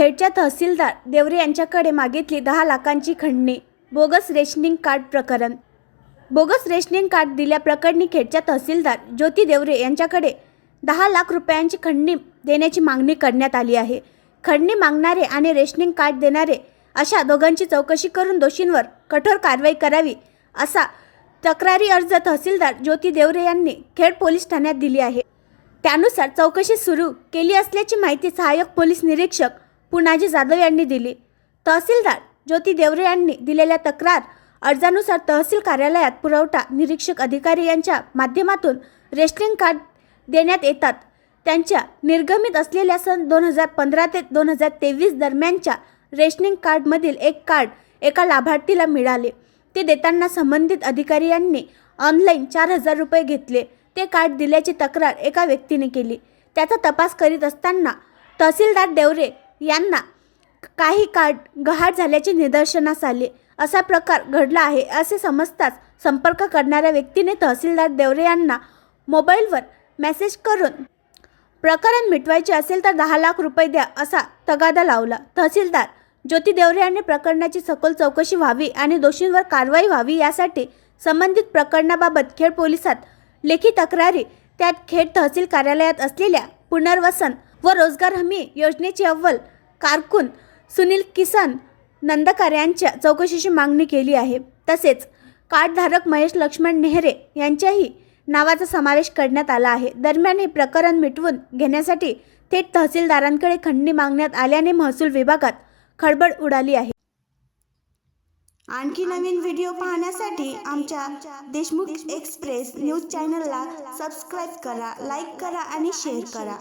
खेडच्या तहसीलदार देवरे यांच्याकडे मागितली 10 लाखांची खंडणी. बोगस रेशनिंग कार्ड प्रकरण. बोगस रेशनिंग कार्ड दिल्याप्रकरणी खेडच्या तहसीलदार ज्योती देवरे यांच्याकडे 10 लाख रुपयांची खंडणी देण्याची मागणी करण्यात आली आहे. खंडणी मागणारे आणि रेशनिंग कार्ड देणारे अशा दोघांची चौकशी करून दोषींवर कठोर कारवाई करावी असा तक्रारी अर्ज तहसीलदार ज्योती देवरे यांनी खेड पोलीस ठाण्यात दिली आहे. त्यानुसार चौकशी सुरू केली असल्याची माहिती सहाय्यक पोलीस निरीक्षक पुनाजी जाधव यांनी दिली. तहसीलदार ज्योती देवरे यांनी दिलेल्या तक्रार अर्जानुसार तहसील कार्यालयात पुरवठा निरीक्षक अधिकारी यांच्या माध्यमातून रेशनिंग कार्ड देण्यात येतात. त्यांच्या निर्गमित असलेल्या सन 2015 ते 2023 दरम्यानच्या रेशनिंग कार्डमधील एक कार्ड एका लाभार्थीला मिळाले. ते देताना संबंधित अधिकारी यांनी ऑनलाईन 4,000 रुपये घेतले. ते कार्ड दिल्याची तक्रार एका व्यक्तीने केली. त्याचा तपास करीत असताना तहसीलदार देवरे यांना काही कार्ड गहाळ झाल्याचे निदर्शनास आले. असा प्रकार घडला आहे असे समजताच संपर्क करणाऱ्या व्यक्तीने तहसीलदार देवरे यांना मोबाईलवर मेसेज करून प्रकरण मिटवायचे असेल तर 10 लाख रुपये द्या असा तगादा लावला. तहसीलदार ज्योती देवरे यांनी प्रकरणाची सखोल चौकशी व्हावी आणि दोषींवर कारवाई व्हावी यासाठी संबंधित प्रकरणाबाबत खेड पोलिसात लेखी तक्रारी, त्यात खेड तहसील कार्यालयात असलेल्या पुनर्वसन व रोजगार हमी योजनेचे अव्वल कारकून सुनील किसन नंदकार यांच्या चौकशीची मागणी केली आहे. तसेच कार्डधारक महेश लक्ष्मण नेहरे यांच्याही नावाचा समावेश करण्यात आला आहे. दरम्यान हे प्रकरण मिटवून घेण्यासाठी थेट तहसीलदारांकडे खंडणी मागण्यात आल्याने महसूल विभागात खळबळ उडाली आहे. आणखी नवीन व्हिडिओ पाहण्यासाठी आमच्या देशमुख एक्सप्रेस न्यूज चॅनलला सबस्क्राईब करा, लाईक करा आणि शेअर करा.